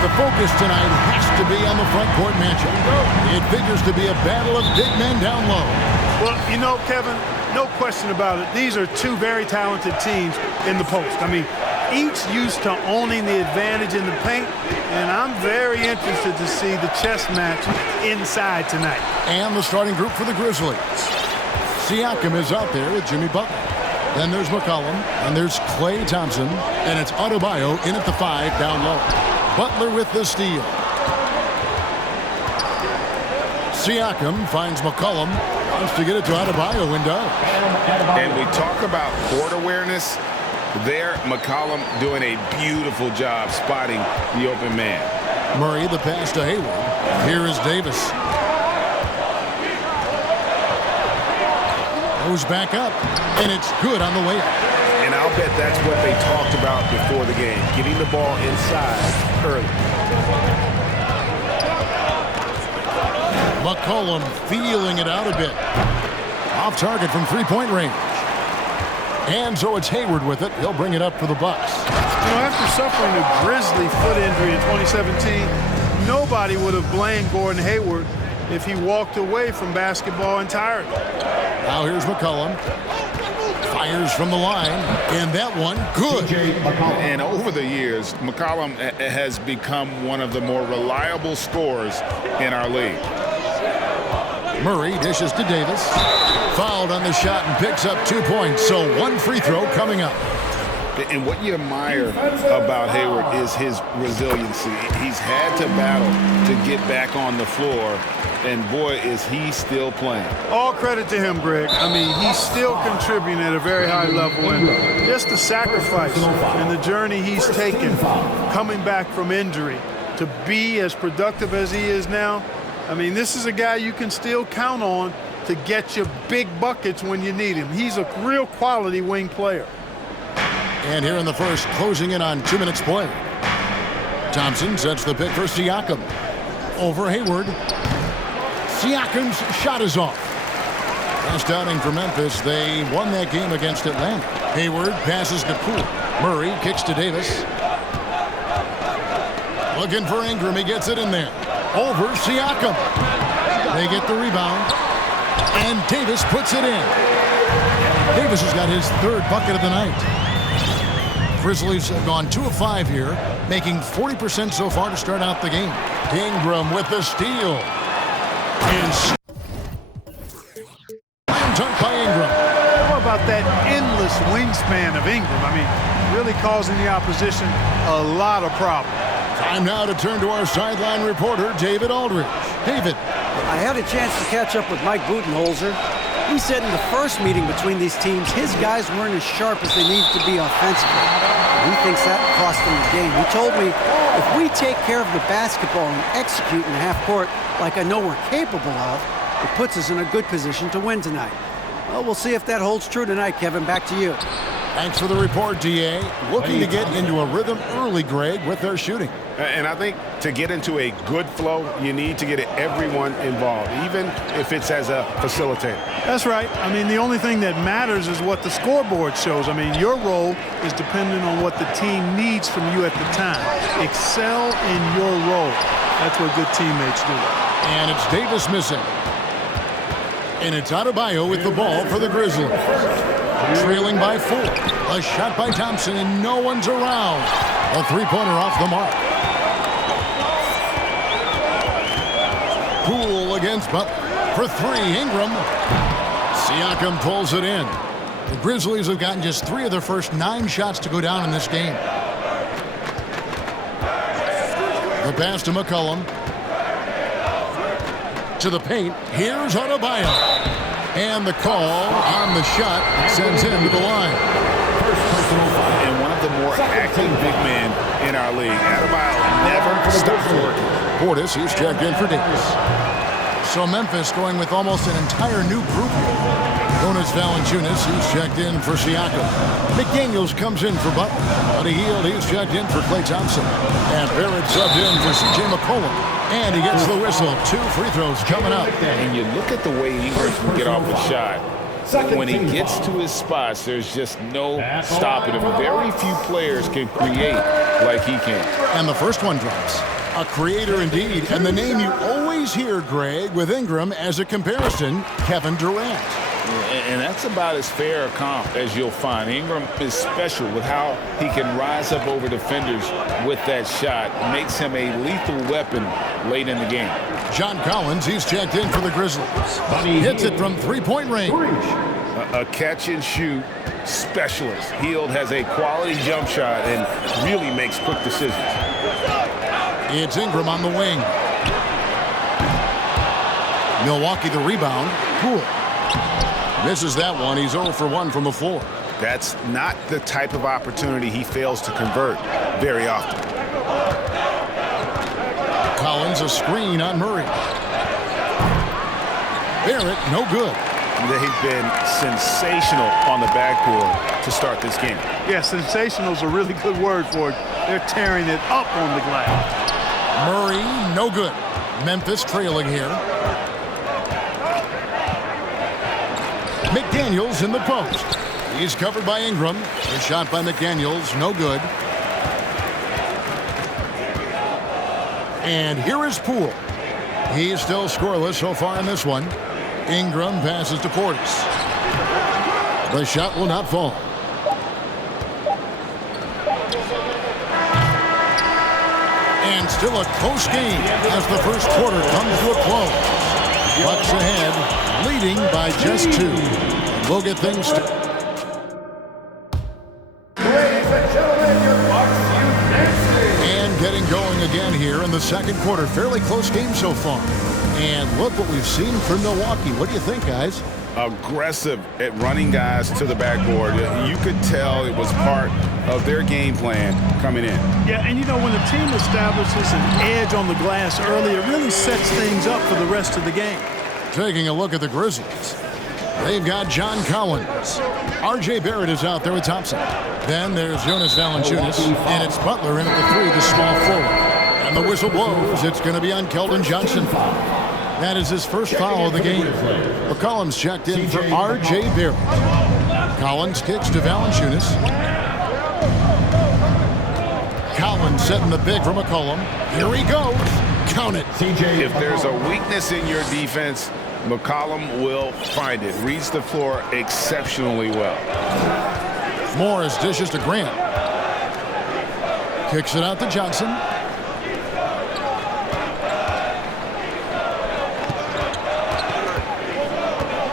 The focus tonight has to be on the front court matchup. It figures to be a battle of big men down low. Well, you know, Kevin, no question about it. These are two very talented teams in the post. I mean, each used to owning the advantage in the paint, and I'm very interested to see the chess match inside tonight. And the starting group for the Grizzlies. Siakam is out there with Jimmy Butler. Then there's McCollum, and there's Klay Thompson, and it's Adebayo in at the 5 down low. Butler with the steal. Siakam finds McCollum, wants to get it to Adebayo and does. And we talk about court awareness. There, McCollum doing a beautiful job spotting the open man. Murray the pass to Hayward. Here is Davis. Goes back up, and it's good on the way up. And I'll bet that's what they talked about before the game, getting the ball inside early. McCollum feeling it out a bit. Off target from three-point range. And so it's Hayward with it. He'll bring it up for the Bucks. You know, after suffering a Grizzly foot injury in 2017, nobody would have blamed Gordon Hayward if he walked away from basketball entirely. Now here's McCollum. Fires from the line, and that one, good. And over the years, McCollum has become one of the more reliable scorers in our league. Murray dishes to Davis. Fouled on the shot and picks up 2 points, so one free throw coming up. And what you admire about Hayward is his resiliency. He's had to battle to get back on the floor, and boy, is he still playing. All credit to him, Greg. I mean, he's still contributing at a very high level, and just the sacrifice and the journey he's taken coming back from injury to be as productive as he is now. I mean, this is a guy you can still count on to get you big buckets when you need him. He's a real quality wing player. And here in the first, closing in on 2 minutes played. Thompson sets the pick for Siakam. Over Hayward. Siakam's shot is off. Last outing for Memphis, they won that game against Atlanta. Hayward passes to Poole. Murray kicks to Davis. Looking for Ingram, he gets it in there. Over Siakam. They get the rebound. And Davis puts it in. Davis has got his third bucket of the night. Grizzlies have gone 2 of 5 here, making 40% so far to start out the game. Ingram with the steal. And dunk by Ingram. How about that endless wingspan of Ingram? I mean, really causing the opposition a lot of problems. Time now to turn to our sideline reporter, David Aldridge. David. I had a chance to catch up with Mike Budenholzer. He said in the first meeting between these teams, his guys weren't as sharp as they needed to be offensively. He thinks that cost them the game. He told me, if we take care of the basketball and execute in half court like I know we're capable of, it puts us in a good position to win tonight. Well, we'll see if that holds true tonight, Kevin. Back to you. Thanks for the report, D.A. Looking to get into a rhythm early, Greg, with their shooting. And I think to get into a good flow, you need to get everyone involved, even if it's as a facilitator. That's right. I mean, the only thing that matters is what the scoreboard shows. I mean, your role is dependent on what the team needs from you at the time. Excel in your role. That's what good teammates do. And it's Davis missing. And it's Adebayo with the ball for the Grizzlies. Trailing by 4. A shot by Thompson, and no one's around. A three-pointer off the mark. Poole against Butler for 3. Ingram. Siakam pulls it in. The Grizzlies have gotten just 3 of their first 9 shots to go down in this game. The pass to McCollum. To the paint. Here's Adebayo. And the call on the shot sends him to the line. And one of the more active big men in our league. Adebayo never stops working. Portis, he's checked in for Davis. So Memphis going with almost an entire new group here. Jonas Valanciunas, he's checked in for Siakam. McDaniels comes in for Butler. Buddy Hield, he's checked in for Klay Thompson. And Barrett subbed in for C.J. McCollum. And he gets the whistle. 2 free throws coming up. And you look at the way Ingram can get off the shot. when he gets to his spots, there's just no stopping him. Very few players can create like he can. And the first one drops. A creator indeed, and the name you always hear, Greg, with Ingram as a comparison, Kevin Durant. And that's about as fair a comp as you'll find. Ingram is special with how he can rise up over defenders with that shot. Makes him a lethal weapon late in the game. John Collins, he's checked in for the Grizzlies. Hits it from three-point range. A catch-and-shoot specialist. Hield has a quality jump shot and really makes quick decisions. It's Ingram on the wing. Milwaukee the rebound. Poole misses that one. He's 0 for 1 from the floor. That's not the type of opportunity he fails to convert very often. Collins a screen on Murray. Barrett, no good. They've been sensational on the backboard to start this game. Yeah, sensational is a really good word for it. They're tearing it up on the glass. Murray, no good. Memphis trailing here. McDaniels in the post. He's covered by Ingram. The shot by McDaniels, no good. And here is Poole. He's still scoreless so far in this one. Ingram passes to Portis. The shot will not fall. And still a close game as the first quarter comes to a close. Bucks ahead, leading by just 2. We'll get things started. And getting going again here in the second quarter. Fairly close game so far. And look what we've seen from Milwaukee. What do you think, guys? Aggressive at running guys to the backboard. You could tell it was part of their game plan coming in. Yeah, and you know, when the team establishes an edge on the glass early, it really sets things up for the rest of the game. Taking a look at the Grizzlies. They've got John Collins. R.J. Barrett is out there with Thompson. Then there's Jonas Valanciunas, and it's Butler in at the 3, the small forward. And the whistle blows. It's going to be on Keldon Johnson. That is his first foul of the game. McCollum's checked in for R.J. Barrett. Collins kicks to Valanciunas. Collins setting the big for McCollum. Here he goes. Count it. If there's a weakness in your defense, McCollum will find it. Reads the floor exceptionally well. Morris dishes to Grant. Kicks it out to Johnson.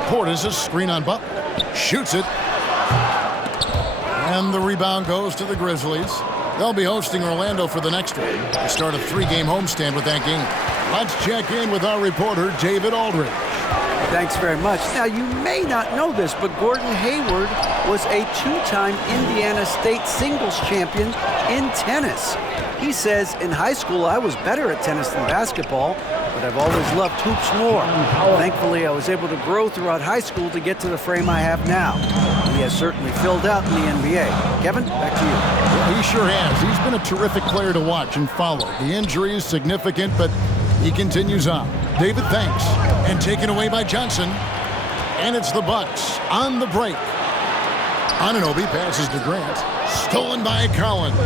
Portis a screen on Butler. Shoots it. And the rebound goes to the Grizzlies. They'll be hosting Orlando for the next one. They start a 3-game homestand with that game. Let's check in with our reporter, David Aldridge. Thanks very much. Now, you may not know this, but Gordon Hayward was a 2-time Indiana State singles champion in tennis. He says, in high school, I was better at tennis than basketball, but I've always loved hoops more. Thankfully, I was able to grow throughout high school to get to the frame I have now. He has certainly filled out in the NBA. Kevin, back to you. Yeah, he sure has. He's been a terrific player to watch and follow. The injury is significant, but he continues on. David, thanks. And taken away by Johnson. And it's the Bucks on the break. Anunoby passes to Grant. Stolen by Collins.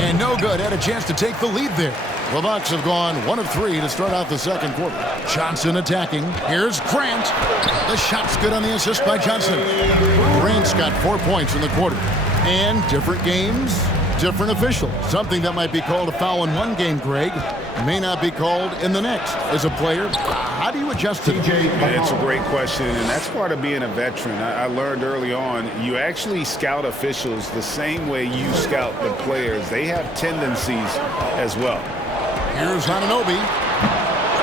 And no good. Had a chance to take the lead there. The Bucks have gone 1 of 3 to start out the second quarter. Johnson attacking. Here's Grant. The shot's good on the assist by Johnson. Grant's got 4 points in the quarter. And different games, different officials. Something that might be called a foul in one game, Greg, may not be called in the next. As a player, how do you adjust to it? It's a great question, and that's part of being a veteran. I learned early on, you actually scout officials the same way you scout the players. They have tendencies as well. Here's Anunoby.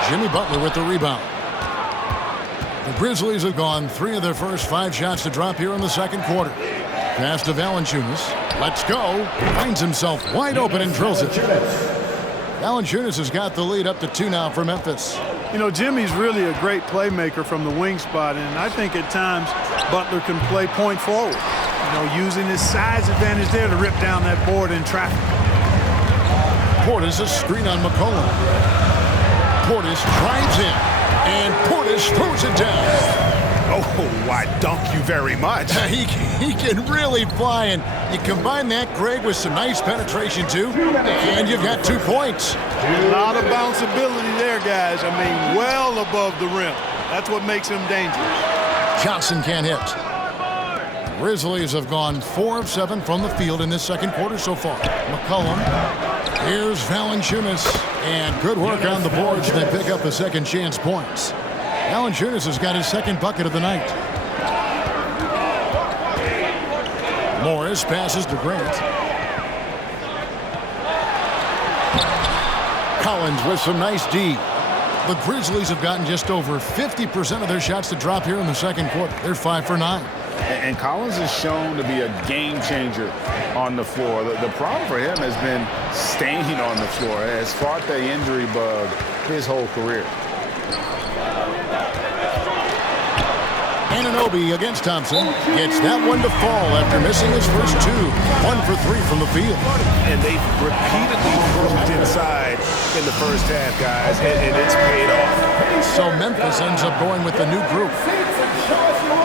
Jimmy Butler with the rebound. The Grizzlies have gone 3 of their first 5 shots to drop here in the second quarter. Pass to Valanciunas. Let's go. Finds himself wide open and drills it. Valanciunas has got the lead up to 2 now for Memphis. You know, Jimmy's really a great playmaker from the wing spot, and I think at times Butler can play point forward. You know, using his size advantage there to rip down that board in traffic. Portis a screen on McCollum. Portis drives in, and Portis throws it down. Oh, why, thank you very much. He can really fly, and you combine that, Greg, with some nice penetration, too, and you've got 2 points. A lot of bounceability there, guys. I mean, well above the rim. That's what makes him dangerous. Johnson can't hit. Grizzlies have gone 4 of 7 from the field in this second quarter so far. McCollum. Here's Valanciunas. And good work on the boards. They pick up the second chance points. Valanciunas has got his second bucket of the night. Morris passes to Grant. Collins with some nice D. The Grizzlies have gotten just over 50% of their shots to drop here in the second quarter. They're 5 for 9. And Collins is shown to be a game changer on the floor. The problem for him has been staying on the floor. Has fought the injury bug his whole career. Anunoby against Thompson. Gets that one to fall after missing his first 2. 1 for 3 from the field. And they've repeatedly moved inside in the first half, guys, and it's paid off. So Memphis ends up going with the new group.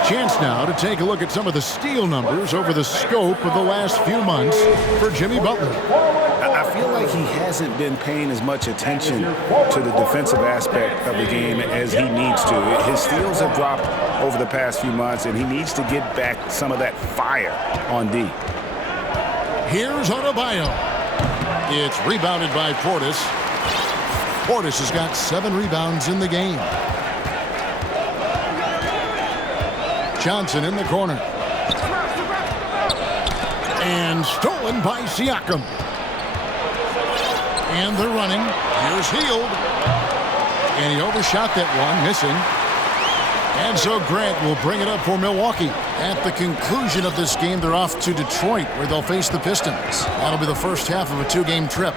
Chance now to take a look at some of the steal numbers over the scope of the last few months for Jimmy Butler. I feel like he hasn't been paying as much attention to the defensive aspect of the game as he needs to. His steals have dropped over the past few months, and he needs to get back some of that fire on D. Here's Adebayo. It's rebounded by Portis. Portis has got 7 rebounds in the game. Johnson in the corner. And stolen by Siakam. And they're running. Here's Hield. And he overshot that one, missing. And so Grant will bring it up for Milwaukee. At the conclusion of this game, they're off to Detroit, where they'll face the Pistons. That'll be the first half of a 2-game trip.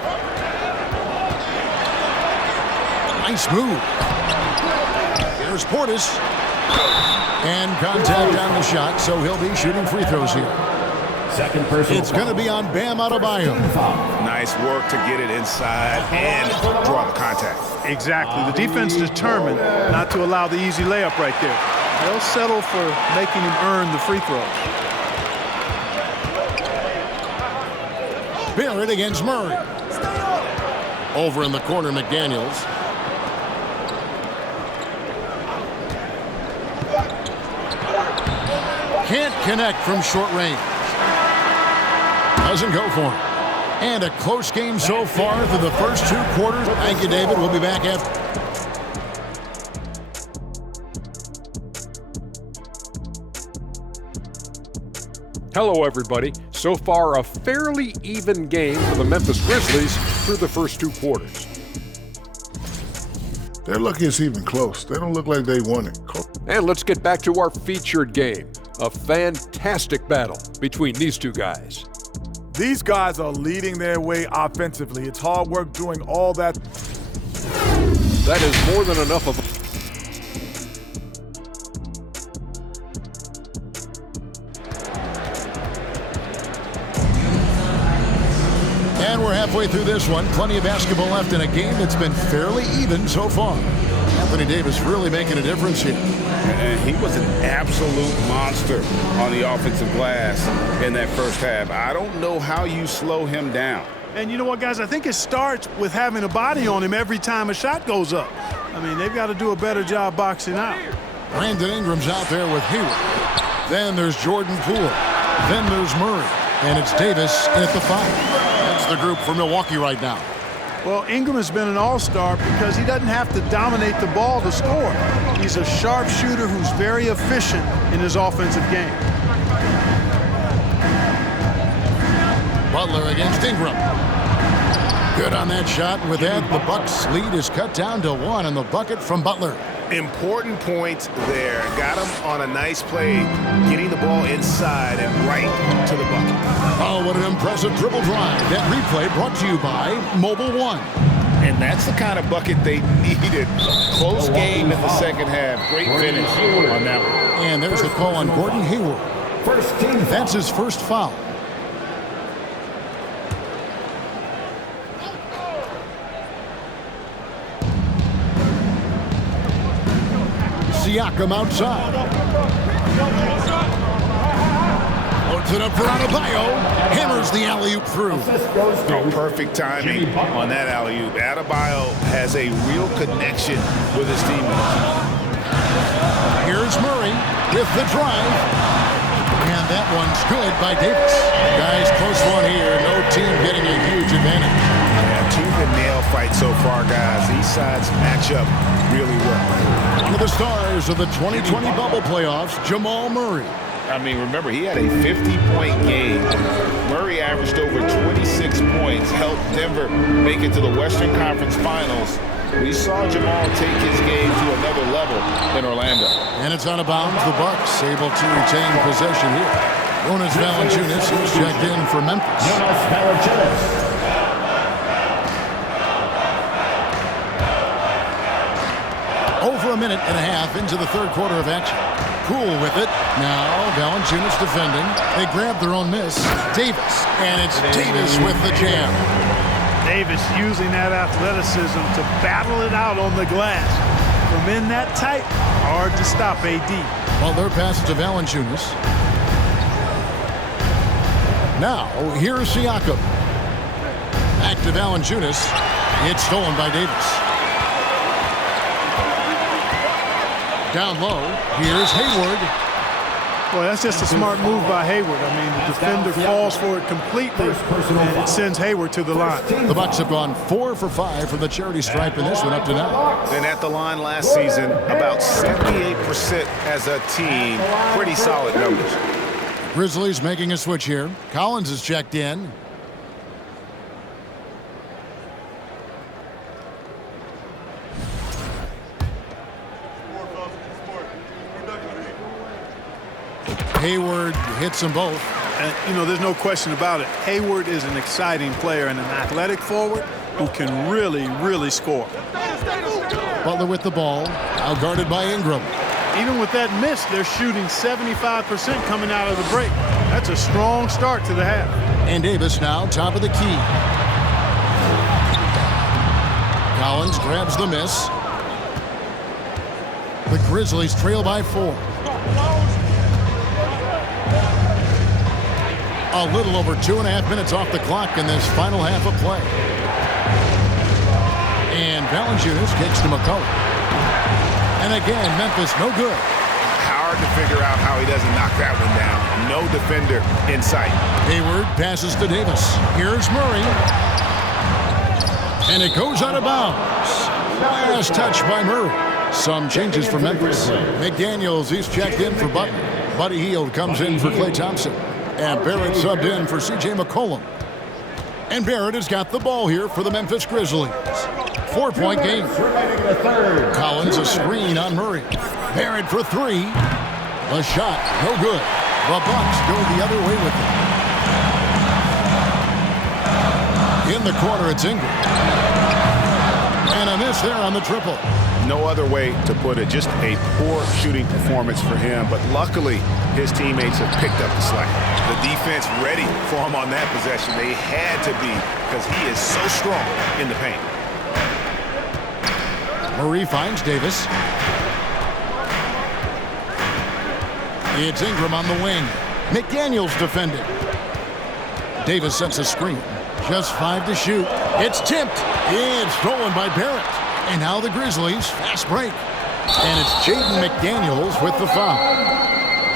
Nice move. Here's Portis. And contact on the shot, so he'll be shooting free throws here. It's going to be on Bam Adebayo. Nice work to get it inside and draw the contact. Exactly. The defense determined not to allow the easy layup right there. They'll settle for making him earn the free throws. Barrett against Murray. Over in the corner, McDaniels. Can't connect from short range. Doesn't go for him. And a close game so far through the first 2 quarters. Thank you, David. We'll be back after. Hello, everybody. So far, a fairly even game for the Memphis Grizzlies through the first 2 quarters. They're lucky it's even close. They don't look like they won it. And let's get back to our featured game. A fantastic battle between these 2 guys. These guys are leading their way offensively. It's hard work doing all that. That is more than enough of a... And we're halfway through this one. Plenty of basketball left in a game that's been fairly even so far. Anthony Davis really making a difference here. And he was an absolute monster on the offensive glass in that first half. I don't know how you slow him down. And you know what, guys? I think it starts with having a body on him every time a shot goes up. I mean, they've got to do a better job boxing out. Brandon Ingram's out there with Hayward. Then there's Jordan Poole. Then there's Murray. And it's Davis at the 5. That's the group for Milwaukee right now. Well, Ingram has been an all-star because he doesn't have to dominate the ball to score. He's a sharp shooter who's very efficient in his offensive game. Butler against Ingram. Good on that shot. And with that, the Bucks' lead is cut down to 1 on the bucket from Butler. Important points there. Got him on a nice play, getting the ball inside and right to the bucket. Oh, what an impressive dribble drive. That replay brought to you by Mobile One. And that's the kind of bucket they needed. Close game in the second half. Great finish on that one. And there's the call on Gordon Hayward. That's his first foul. Siakam outside. Loads it up for Adebayo. Hammers the alley-oop through. Oh, perfect timing on that alley-oop. Adebayo has a real connection with his teammates. Here's Murray with the drive. And that one's good by Davis. Guys, close one here. No team getting a huge advantage. Yeah, two-good nail fight so far, guys. These sides match up really well. One of the stars of the 2020 bubble playoffs, Jamal Murray. I mean, remember, he had a 50-point game. Murray averaged over 26 points, helped Denver make it to the Western Conference Finals. We saw Jamal take his game to another level in Orlando. And it's out of bounds. The Bucks able to retain possession here. Jonas Valanciunas is checked in for Memphis. Jonas Valanciunas. Over a minute and a half into the third quarter of action. Cool with it. Now Valanciunas defending. They grab their own miss. Davis. And it's Davis with the jam. Davis using that athleticism to battle it out on the glass. From in that tight, hard to stop AD. Well, their pass to Valanciunas. Now, here's Siakam. Back to Valanciunas. It's stolen by Davis. Down low, here's Hayward. Boy, that's just a smart move by Hayward. I mean, the defender falls for it completely, and it sends Hayward to the line. The Bucks have gone 4 for 5 from the charity stripe in this one up to now. And at the line last season, about 78% as a team. Pretty solid numbers. Grizzlies making a switch here. Collins is checked in. Hayward hits them both. And, you know, there's no question about it. Hayward is an exciting player and an athletic forward who can really, really score. Butler with the ball, now guarded by Ingram. Even with that miss, they're shooting 75% coming out of the break. That's a strong start to the half. And Davis now top of the key. Collins grabs the miss. The Grizzlies trail by 4. A little over 2.5 minutes off the clock in this final half of play. And Valanciunas kicks to McCullough. And again, Memphis no good. Hard to figure out how he doesn't knock that one down. No defender in sight. Hayward passes to Davis. Here's Murray. And it goes out of bounds. Last touch by Murray. Some changes for Memphis. McDaniels, he's checked in for Butler. Buddy Hield comes in for Klay Thompson. And Barrett subbed in for C.J. McCollum. And Barrett has got the ball here for the Memphis Grizzlies. 4-point game. Collins a screen on Murray. Barrett for 3. A shot, no good. The Bucks go the other way with it. In the corner, it's Ingram. And a miss there on the triple. No other way to put it. Just a poor shooting performance for him. But luckily, his teammates have picked up the slack. The defense ready for him on that possession. They had to be because he is so strong in the paint. Murray finds Davis. It's Ingram on the wing. McDaniels defending. Davis sets a screen. Just 5 to shoot. It's tipped. It's stolen by Barrett. And now the Grizzlies, fast break. And it's Jaden McDaniels with the foul.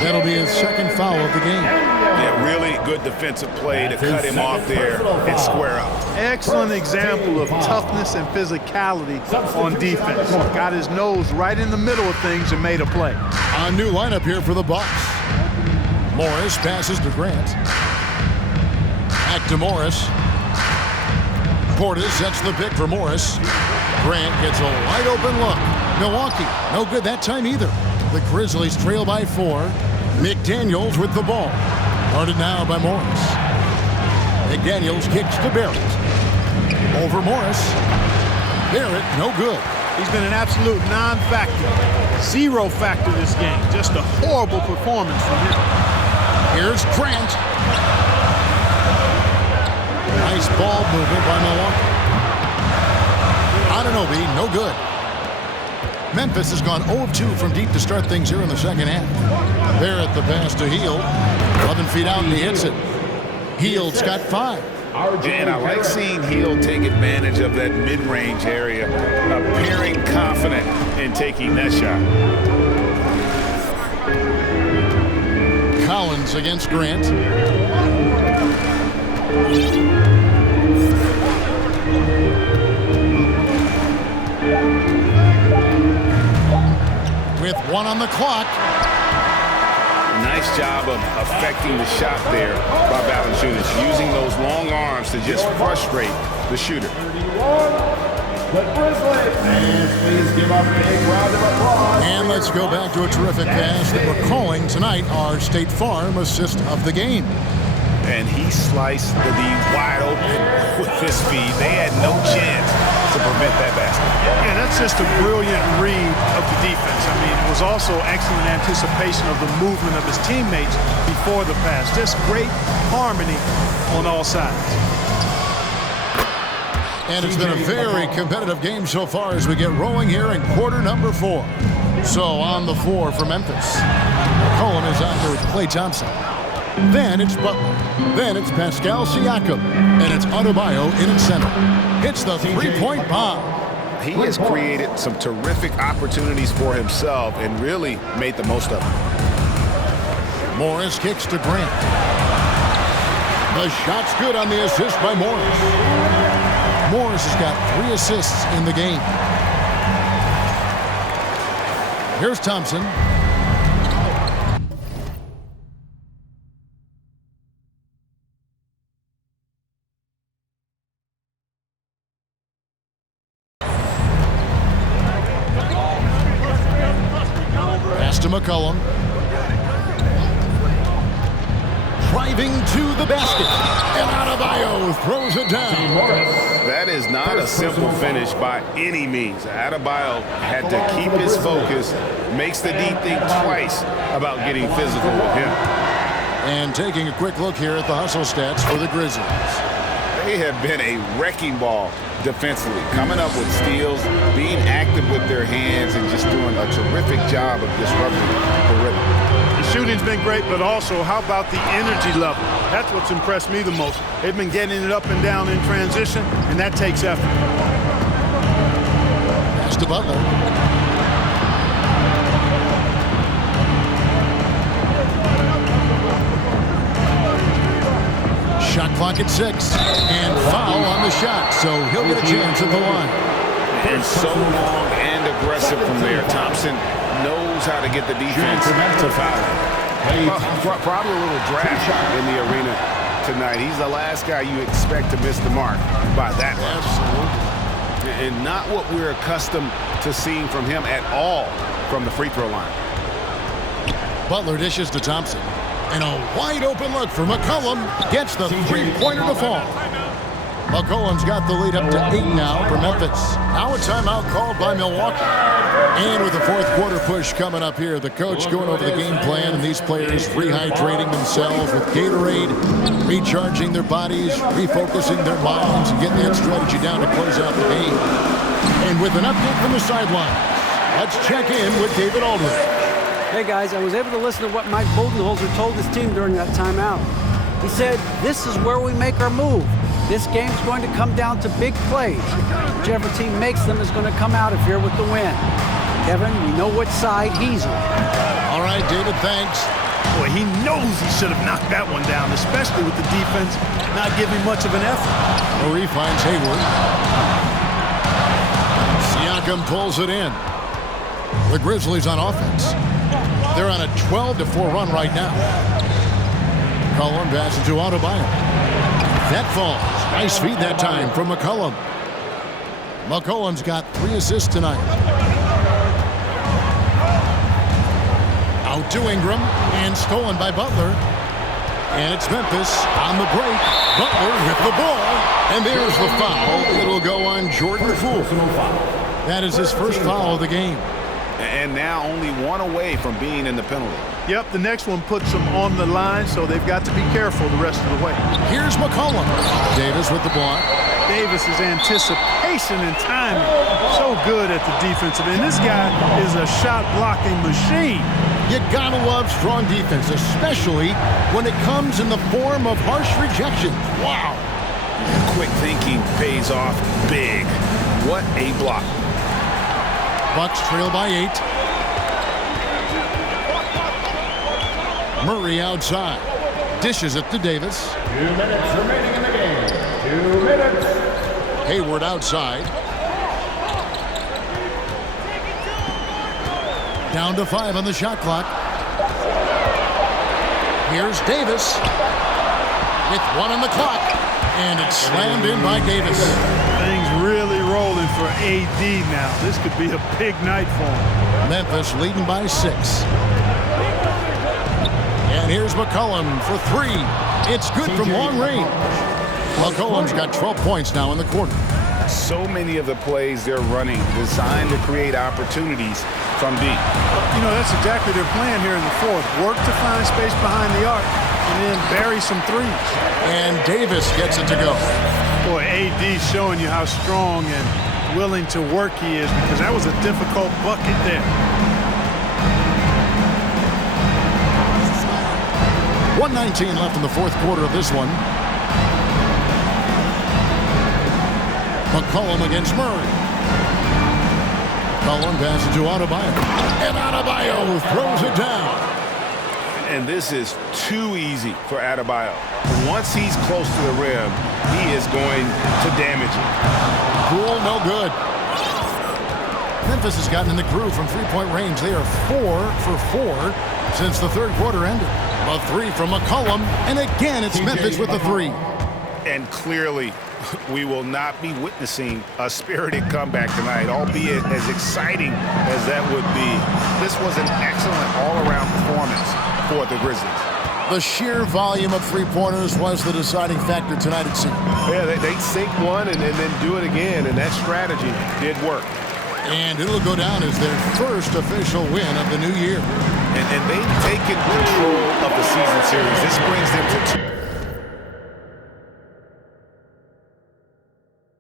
That'll be his second foul of the game. Yeah, really good defensive play to cut him off there and square up. Excellent example of toughness and physicality on defense. Got his nose right in the middle of things and made a play. A new lineup here for the Bucks. Morris passes to Grant. Back to Morris. Portis sets the pick for Morris. Grant gets a wide open look. Milwaukee, no good that time either. The Grizzlies trail by 4. McDaniels with the ball. Guarded now by Morris. McDaniels kicks to Barrett. Over Morris. Barrett, no good. He's been an absolute non-factor. 0 factor this game. Just a horrible performance from him. Here's Grant. Nice ball movement by Milwaukee. Anunoby, no good. Memphis has gone 0-2 from deep to start things here in the second half. They're at the pass to Hield. 11 feet out, and he hits it. Hield's got 5. And I like seeing Hield take advantage of that mid-range area, appearing confident in taking that shot. Collins against Grant. With 1 on the clock. Nice job of affecting the shot there by Valanciunas, using those long arms to just frustrate the shooter. And let's go back to a terrific pass that we're calling tonight our State Farm assist of the game. And he sliced the D wide open with his speed. They had no chance to prevent that basket. Yeah, that's just a brilliant read of the defense. I mean, it was also excellent anticipation of the movement of his teammates before the pass. Just great harmony on all sides. And it's been a very competitive game so far as we get rolling here in quarter number 4. So on the floor for Memphis, McCollum is out there with Klay Thompson. Then it's Butler. Then it's Pascal Siakam. And it's Adebayo in its center. It's the three-point bomb. He has created some terrific opportunities for himself and really made the most of them. Morris kicks to Grant. The shot's good on the assist by Morris. Morris has got 3 assists in the game. Here's Thompson. Pass to McCollum. Driving to the basket. And Adebayo throws it down. That is not a simple finish by any means. Adebayo had to keep his focus, makes the D think twice about getting physical with him. And taking a quick look here at the hustle stats for the Grizzlies. They have been a wrecking ball defensively, coming up with steals, being active with their hands, and just doing a terrific job of disrupting the rhythm. The shooting's been great, but also how about the energy level? That's what's impressed me the most. They've been getting it up and down in transition, and that takes effort. Pass to Butler. Shot clock at 6, and foul on the shot, so he'll get a chance at the line. And so long and aggressive from there. Thompson knows how to get the defense to foul. Probably a little draft in the arena tonight. He's the last guy you expect to miss the mark by that much. Absolutely. And not what we're accustomed to seeing from him at all from the free throw line. Butler dishes to Thompson. And a wide open look for McCollum. Gets the three-pointer to fall. McCollum's got the lead up to 8 now for Memphis. Now a timeout called by Milwaukee. And with the fourth quarter push coming up here, the coach going over the game plan and these players rehydrating themselves with Gatorade, recharging their bodies, refocusing their minds, and getting that strategy down to close out the game. And with an update from the sideline, let's check in with David Aldridge. Hey guys, I was able to listen to what Mike Budenholzer told his team during that timeout. He said, this is where we make our move. This game's going to come down to big plays. Whichever team makes them is going to come out of here with the win. Kevin, we know which side he's on. All right, David, thanks. Boy, he knows he should have knocked that one down, especially with the defense not giving much of an effort. Murray finds Hayward. Siakam pulls it in. The Grizzlies on offense. They're on a 12-4 run right now. McCollum passes to Adebayo. That falls. Nice feed that time from McCollum. McCollum's got 3 assists tonight. Out to Ingram and stolen by Butler. And it's Memphis on the break. Butler with the ball. And there's the foul. It'll go on Jordan Poole. That is his first foul of the game. And now only 1 away from being in the penalty. Yep, the next one puts them on the line, so they've got to be careful the rest of the way. Here's McCollum. Davis with the block. Davis's anticipation and timing. So good at the defensive end. This guy is a shot-blocking machine. You gotta love strong defense, especially when it comes in the form of harsh rejections. Wow. Quick thinking pays off big. What a block. Bucks trail by 8. Murray outside. Dishes it to Davis. 2 minutes remaining in the game. 2 minutes. Hayward outside. Down to 5 on the shot clock. Here's Davis with 1 on the clock. And it's slammed in by Davis. Things really rolling for AD now. This could be a big night for him. Memphis leading by 6. And here's McCollum for 3. It's good from long range. McCollum's got 12 points now in the quarter. So many of the plays they're running designed to create opportunities from deep. You know, that's exactly their plan here in the fourth. Work to find space behind the arc and then bury some threes. And Davis gets it to go. Boy, AD showing you how strong and willing to work he is, because that was a difficult bucket there. 1:19 left in the fourth quarter of this one. McCollum against Murray. McCollum passes to Adebayo. And Adebayo throws it down. And this is too easy for Adebayo. Once he's close to the rim, he is going to damage it. Cool, no good. Memphis has gotten in the groove from three-point range. They are 4 for 4 since the third quarter ended. A 3 from McCollum, and again it's Memphis with the 3. And clearly, we will not be witnessing a spirited comeback tonight, albeit as exciting as that would be. This was an excellent all-around performance for the Grizzlies. The sheer volume of three-pointers was the deciding factor tonight, it seemed. Yeah, they sink one and then do it again, and that strategy did work. And it'll go down as their first official win of the new year. And they've taken control of the season series. This brings them to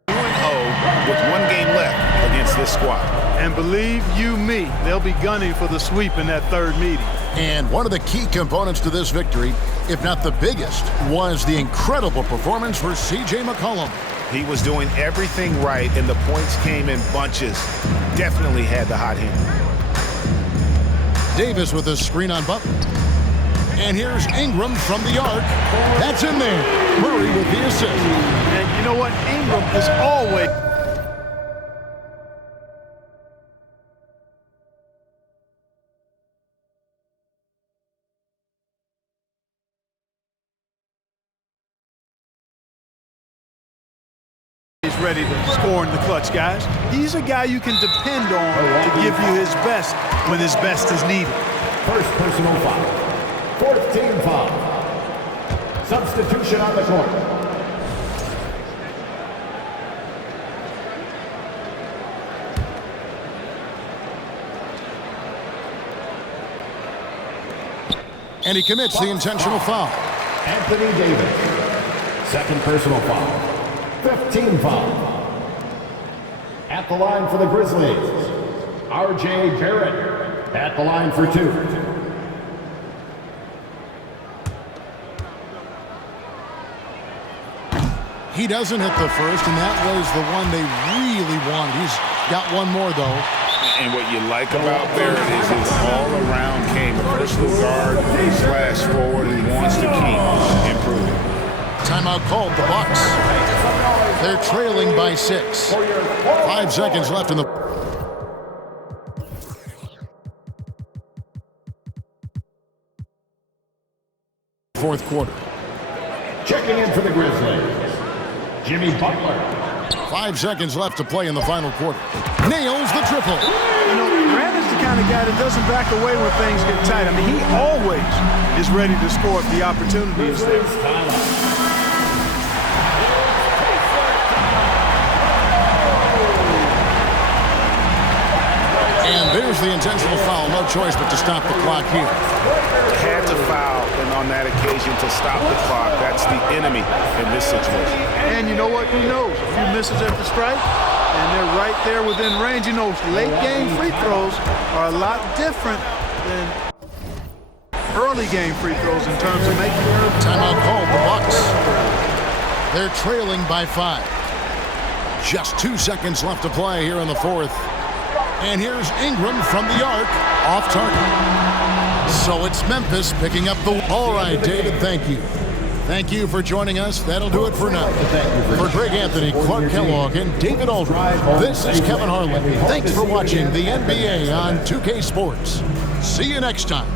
2-0 with 1 game left against this squad. And believe you me, they'll be gunning for the sweep in that third meeting. And one of the key components to this victory, if not the biggest, was the incredible performance for C.J. McCollum. He was doing everything right, and the points came in bunches. Definitely had the hot hand. Davis with a screen on Butler. And here's Ingram from the arc. That's in there. Murray with the assist. And you know what? Ingram is always ready to score in the clutch, guys. He's a guy you can depend on to give you his best when his best is needed. First personal foul. Fourth team foul. Substitution on the court. And he commits the intentional foul. Anthony Davis. Second personal foul. 15 foul. At the line for the Grizzlies, R.J. Barrett. At the line for 2. He doesn't hit the first, and that was the one they really wanted. He's got one more, though. And what you like about Barrett is his all-around game. A versatile guard / forward who wants to keep improving. Timeout called, the Bucks. They're trailing by 6. 5 seconds left in the fourth quarter. Checking in for the Grizzlies, Jimmy Butler. 5 seconds left to play in the final quarter. Nails the triple. You know, Grant is the kind of guy that doesn't back away when things get tight. I mean, he always is ready to score if the opportunity is there. And there's the intentional foul. No choice but to stop the clock here. Had to foul on that occasion to stop the clock. That's the enemy in this situation. And you know what? He knows. A few misses at the strike, and they're right there within range. You know, late game free throws are a lot different than early game free throws in terms of making them. Timeout called, the Bucks. They're trailing by 5. Just 2 seconds left to play here in the fourth. And here's Ingram from the arc, off target. So it's Memphis picking up the... All right, David, thank you. Thank you for joining us. That'll do it for now. For Greg Anthony, Clark Kellogg, and David Aldridge, this is Kevin Harlan. Thanks for watching the NBA on 2K Sports. See you next time.